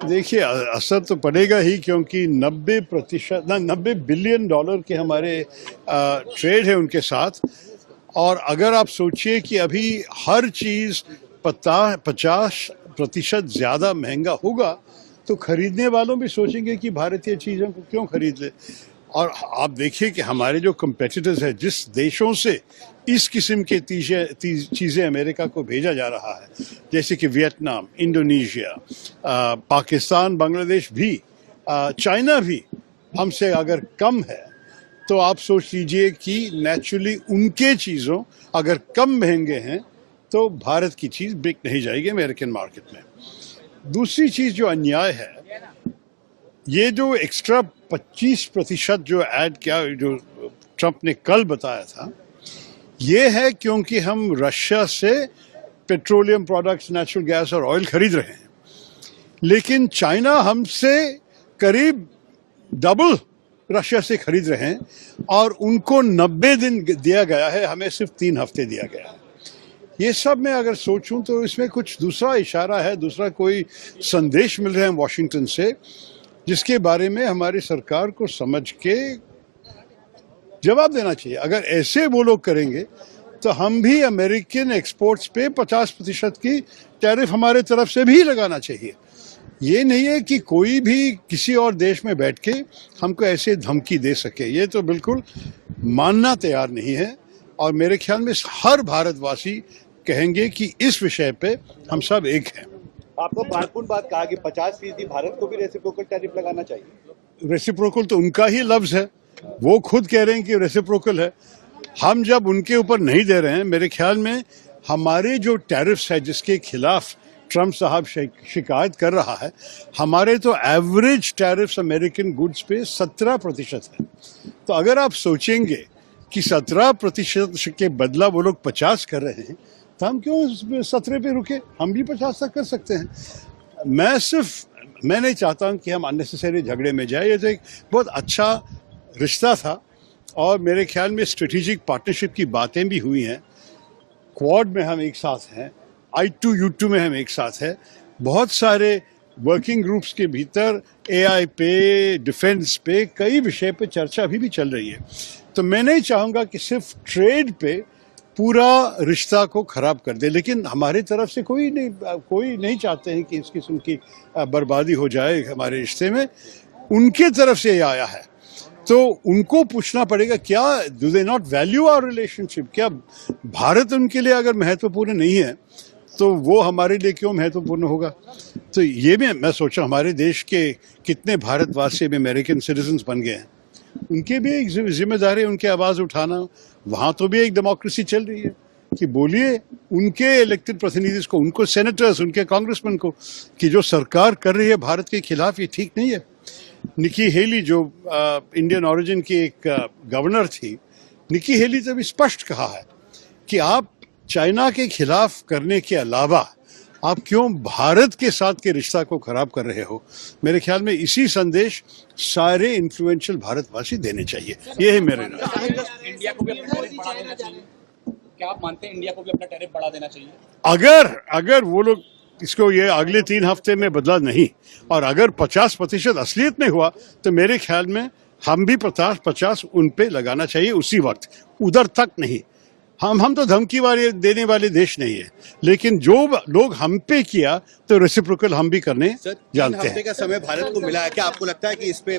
देखिए, असर तो पड़ेगा ही, क्योंकि 90 बिलियन डॉलर के हमारे ट्रेड है उनके साथ। और अगर आप सोचिए कि अभी हर चीज़ 50% ज़्यादा महंगा होगा, तो खरीदने वालों भी सोचेंगे कि भारतीय चीज़ों को क्यों खरीद ले। और आप देखिए कि हमारे जो कंपेटिटर्स हैं, जिस देशों से इस किस्म के चीज़ें अमेरिका को भेजा जा रहा है, जैसे कि वियतनाम, इंडोनेशिया, पाकिस्तान, बांग्लादेश भी, चाइना भी हमसे अगर कम है, तो आप सोच लीजिए कि नेचुरली उनके चीज़ों अगर कम महंगे हैं तो भारत की चीज़ बिक नहीं जाएगी अमेरिकन मार्केट में। दूसरी चीज़ जो अन्याय है, ये जो एक्स्ट्रा 25% जो ऐड किया, जो ट्रंप ने कल बताया था, ये है क्योंकि हम रशिया से पेट्रोलियम प्रोडक्ट्स, नेचुरल गैस और ऑयल खरीद रहे हैं, लेकिन चाइना हमसे करीब डबल रशिया से खरीद रहे हैं, और उनको 90 दिन दिया गया है, हमें सिर्फ 3 हफ्ते दिया गया है। ये सब मैं अगर सोचूं तो इसमें कुछ दूसरा इशारा है, दूसरा कोई संदेश मिल रहे हैं वॉशिंगटन से, जिसके बारे में हमारी सरकार को समझ के जवाब देना चाहिए। अगर ऐसे वो लोग करेंगे तो हम भी अमेरिकन एक्सपोर्ट्स पे 50% की टैरिफ हमारे तरफ से भी लगाना चाहिए। ये नहीं है कि कोई भी किसी और देश में बैठ के हमको ऐसे धमकी दे सके, ये तो बिल्कुल मानना तैयार नहीं है। और मेरे ख्याल में हर भारतवासी कहेंगे कि इस विषय पे हम सब एक हैं। आपको महत्वपूर्ण बात कहा कि 50% भारत को भी रेसिप्रोकल टैरिफ लगाना चाहिए। रेसिप्रोकल तो उनका ही लफ्ज है, वो खुद कह रहे हैं कि रेसिप्रोकल है। हम जब उनके ऊपर नहीं दे रहे हैं, मेरे ख्याल में हमारे जो टैरिफ्स है जिसके खिलाफ ट्रंप साहब शिकायत कर रहा है, हमारे तो एवरेज टैरिफ्स अमेरिकन गुड्स पे 17% है। तो अगर आप सोचेंगे कि 17% के बदला वो लोग 50 कर रहे हैं, तो हम क्यों 17 पे रुके, हम भी 50 तक कर सकते हैं। मैं नहीं चाहता हूं कि हम अननेसेसरी झगड़े में जाए। ये तो एक बहुत अच्छा रिश्ता था, और मेरे ख्याल में स्ट्रेटेजिक पार्टनरशिप की बातें भी हुई हैं। क्वाड में हम एक साथ हैं, I2U2 में हम एक साथ हैं, बहुत सारे वर्किंग ग्रुप्स के भीतर AI पे, डिफेंस पे, कई विषय पे चर्चा अभी भी चल रही है। तो मैं नहीं चाहूँगा कि सिर्फ ट्रेड पे पूरा रिश्ता को खराब कर दे, लेकिन हमारे तरफ से कोई नहीं चाहते हैं कि इस किस्म की बर्बादी हो जाए हमारे रिश्ते में। उनके तरफ से ये आया है, तो उनको पूछना पड़ेगा, क्या do they not value our relationship? क्या भारत उनके लिए अगर महत्वपूर्ण नहीं है, तो वो हमारे लिए क्यों महत्वपूर्ण होगा? तो ये मैं सोचा हमारे देश के कितने भारतवासी भी अमेरिकन सिटीजन्स बन गए हैं, उनके भी एक जिम्मेदारी है उनकी आवाज़ उठाना। वहाँ तो भी एक डेमोक्रेसी चल रही है कि बोलिए उनके इलेक्टेड प्रतिनिधि को, उनको सेनेटर्स, उनके कांग्रेसमैन को, कि जो सरकार कर रही है भारत के खिलाफ, ये ठीक नहीं है। निकी हेली जो इंडियन ओरिजिन की एक गवर्नर थी, निकी हेली ने भी स्पष्ट कहा है कि आप चाइना के खिलाफ करने के अलावा आप क्यों भारत के साथ के रिश्ता को खराब कर रहे हो। मेरे ख्याल में इसी संदेश सारे इन्फ्लुएंशियल भारतवासी देने चाहिए। ये है मेरे नाम। इंडिया को भी अपना टैरिफ बढ़ा देना चाहिए। क्या आप मानते हैं इंडिया को भी अपना टैरिफ बढ़ा देना चाहिए? अगर वो लोग इसको ये अगले 3 हफ्ते में बदला नहीं, और अगर 50% असलियत में हुआ, तो मेरे ख्याल में हम भी 50 उन पे लगाना चाहिए उसी वक्त, उधर तक नहीं। हम तो धमकी देने वाले देश नहीं है, लेकिन जो लोग हम पे किया तो रेसिप्रोकल हम भी करने जानते हैं। 3 हफ्ते का समय भारत को मिला है, क्या आपको लगता है कि इस पे